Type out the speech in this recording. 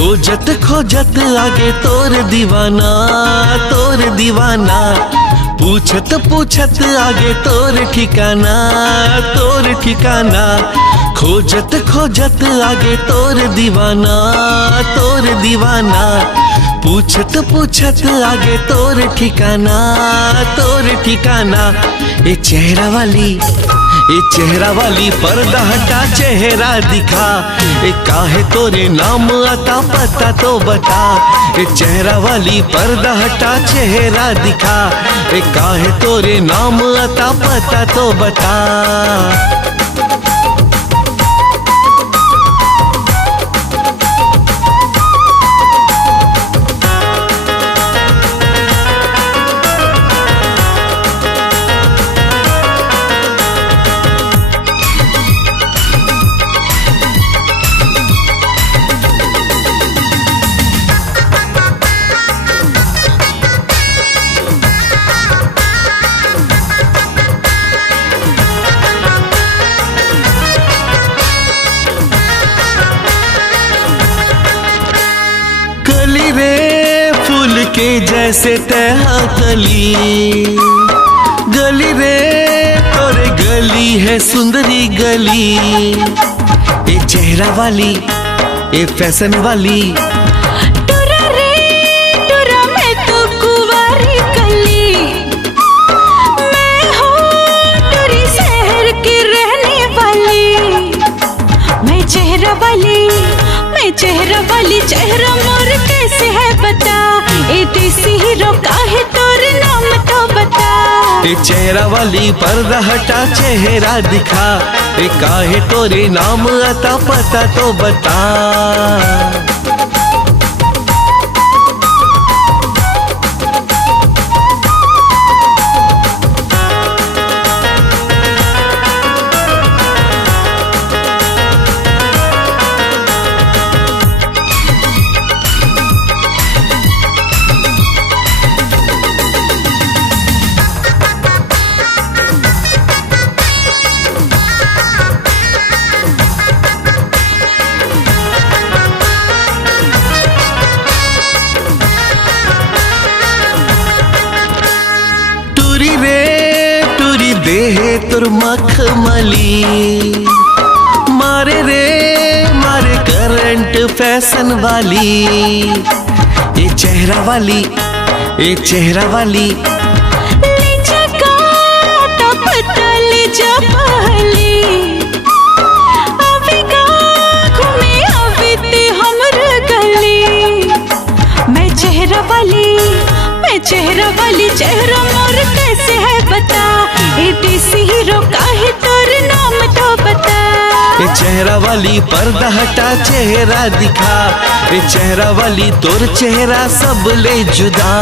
खोजत खोजत आगे तोर दीवाना, तोर दीवाना। पूछत पूछत आगे तोर ठिकाना, तोर ठिकाना। खोजत खोजत आगे तोर दीवाना, तोर दीवाना। पूछत पूछत आगे तोर ठिकाना, तोर ठिकाना। ये चेहरा वाली, ये चेहरा वाली पर्दा हटा चेहरा दिखा। ये काहे तोरे नाम आता पता तो बता। ये चेहरा वाली पर्दा हटा चेहरा दिखा। ये काहे तोरे नाम आता पता तो बता। रे फूल के जैसे तहा कली, गली रे तोरे गली है सुंदरी गली। ये चेहरा वाली, ये फैशन वाली। टुरा रे टुरा मैं तो कुंवारी कली। मैं हूँ टुरी शहर की रहने वाली। मैं चेहरा वाली, मैं चेहरा वाली। चेहरा मोर कैसे है बता। ए देसी हीरो काहे तोर नाम तो बता। ए चेहरा वाली पर्दा हटा चेहरा दिखा। ए काहे तोरे नाम आता पता तो बता। देह तुर मखमली। मारे रे मारे करंट फैशन वाली। ये चेहरा वाली, ये चेहरा वाली। चेहरा वाली चेहरा मोर कैसे है बता। ए देसी हीरो काहे तोर नाम तो बता। ए चेहरा वाली पर्दा हटा चेहरा दिखा। ए चेहरा वाली तोर चेहरा सब ले जुदा।